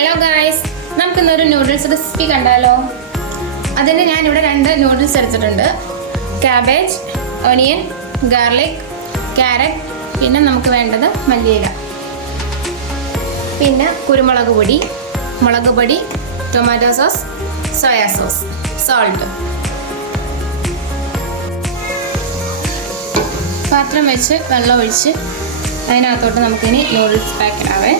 Hello guys, നമുക്കിന്നൊരു noodles recipe കണ്ടാലോ. അതിന് ഞാനിവിടെ 2 നൂഡിൽസ് എടുത്തിട്ടുണ്ട്. ക്യാബേജ്, ഓണിയൻ, ഗാർലിക്, ക്യാരറ്റ്, പിന്നെ നമുക്ക് വേണ്ടത് മല്ലിയില, പിന്നെ കുരുമുളക് പൊടി, മുളക് പൊടി, tomato sauce, soya sauce, salt. പാത്രം വെച്ച് വെള്ളം ഒഴിച്ച് അതിനകത്തോട്ട് നമുക്കിനി നൂഡിൽസ് പാക്ക് ഇടാവേ.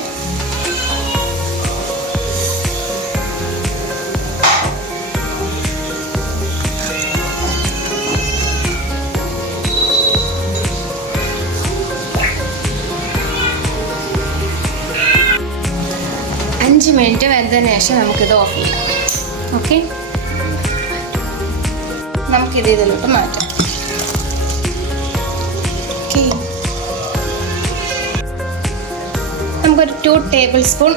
അഞ്ച് മിനിറ്റ് വെന്തതിന് ശേഷം നമുക്കിത് ഓഫ് ചെയ്യാം. ഓക്കെ, നമുക്കിത് ഇതിലോട്ട് മാറ്റാം. ഓക്കെ, നമുക്കൊരു 2 ടേബിൾ സ്പൂൺ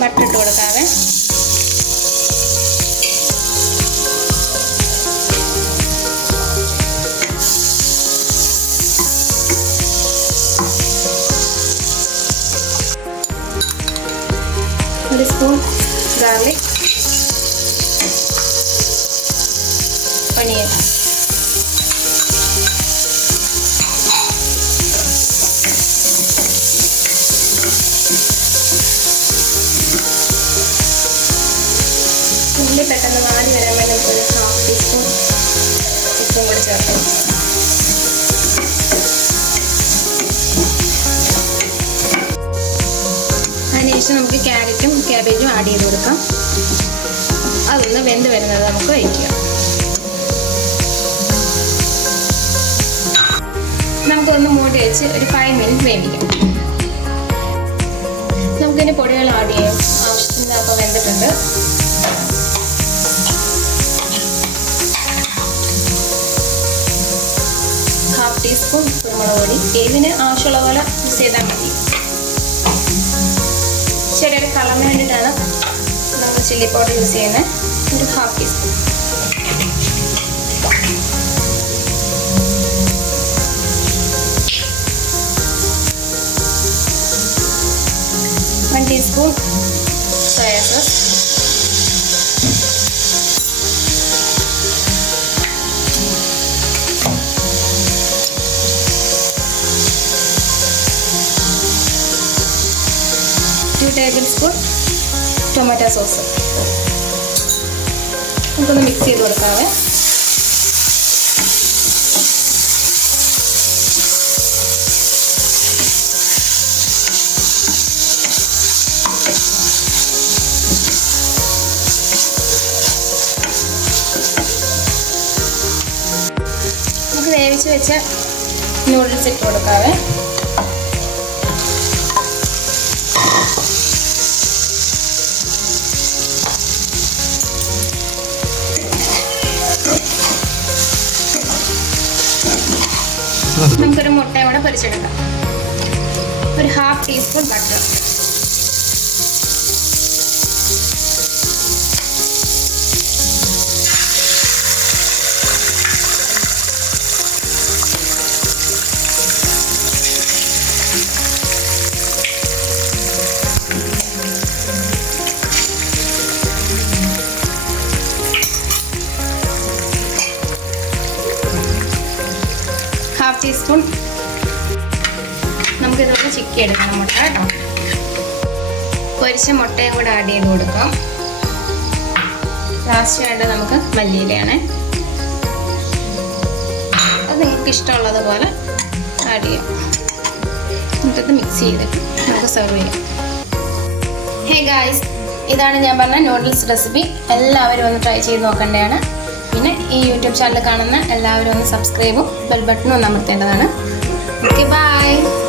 ബട്ടർ ഇട്ട് കൊടുക്കാവേ. ഒരു സ്പൂൺ ഗാർലിക്, ഒനിയൻ, ഉള്ളി പെട്ടെന്ന് വാടി വരാൻ വേണ്ടി ഒരു 1/2 ടീസ്പൂൺ ഉപ്പും കൂടി ചേർക്കാം. അതിനുശേഷം നമുക്ക് ക്യാരറ്റും ക്യാബേജും ആഡ് ചെയ്ത് കൊടുക്കാം. അതൊന്ന് വെന്ത് വരുന്നത് നമുക്ക് വയ്ക്കാം. നമുക്കൊന്ന് മൂടി വെച്ച് ഒരു 5 മിനിറ്റ് വേവിക്കാം. നമുക്കിനി പൊടികൾ ആഡ് ചെയ്യാം. ആവശ്യത്തിന് അപ്പോൾ വെന്തിട്ടുണ്ട്. ഹാഫ് ടീസ്പൂൺ കുരുമുളക് പൊടി, എരിവിന് ആവശ്യമുള്ള പോലെ യൂസ് ചെയ്താൽ മതി. ചെറിയൊരു കളറിന് വേണ്ടിയിട്ടാണ് നമ്മൾ ചില്ലി പൗഡർ യൂസ് ചെയ്യുന്നത്. ഒരു 1/2 teaspoon. One teaspoon soya sauce, table spoon tomato sauce. നമുക്കൊന്ന് മിക്സ് ചെയ്ത് കൊടുക്കാവേ. നമുക്ക് വേവിച്ച് വെച്ച നൂഡിൽസ് ഇട്ട് കൊടുക്കാവേ. നമുക്കൊരു മുട്ടയും കൂടെ പൊരിച്ചെടുക്കാം. ഒരു 1/2 ടീസ്പൂൺ ബട്ടർ, ഹാഫ് ടീസ്പൂൺ നമുക്കിതൊന്ന് ചിക്കി എടുക്കണം മുട്ട കേട്ടോ. പൊരിച്ച മുട്ടയും കൂടെ ആഡ് ചെയ്ത് കൊടുക്കാം. ലാസ്റ്റ് വേണ്ടത് നമുക്ക് മല്ലിയിലയാണ്. അത് നിങ്ങൾക്ക് ഇഷ്ടമുള്ളതുപോലെ ആഡ് ചെയ്യാം. എന്നിട്ടത് മിക്സ് ചെയ്ത് നമുക്ക് സെർവ് ചെയ്യാം. ഹേ ഗായ്സ്, ഇതാണ് ഞാൻ പറഞ്ഞ നൂഡിൽസ് റെസിപ്പി. എല്ലാവരും ഒന്ന് ട്രൈ ചെയ്ത് നോക്കേണ്ടതാണ്. പിന്നെ ഈ യൂട്യൂബ് ചാനൽ കാണുന്ന എല്ലാവരും ഒന്ന് സബ്സ്ക്രൈബും ബെൽ ബട്ടണും ഒന്ന് അമർത്തേണ്ടതാണ്. Okay, by.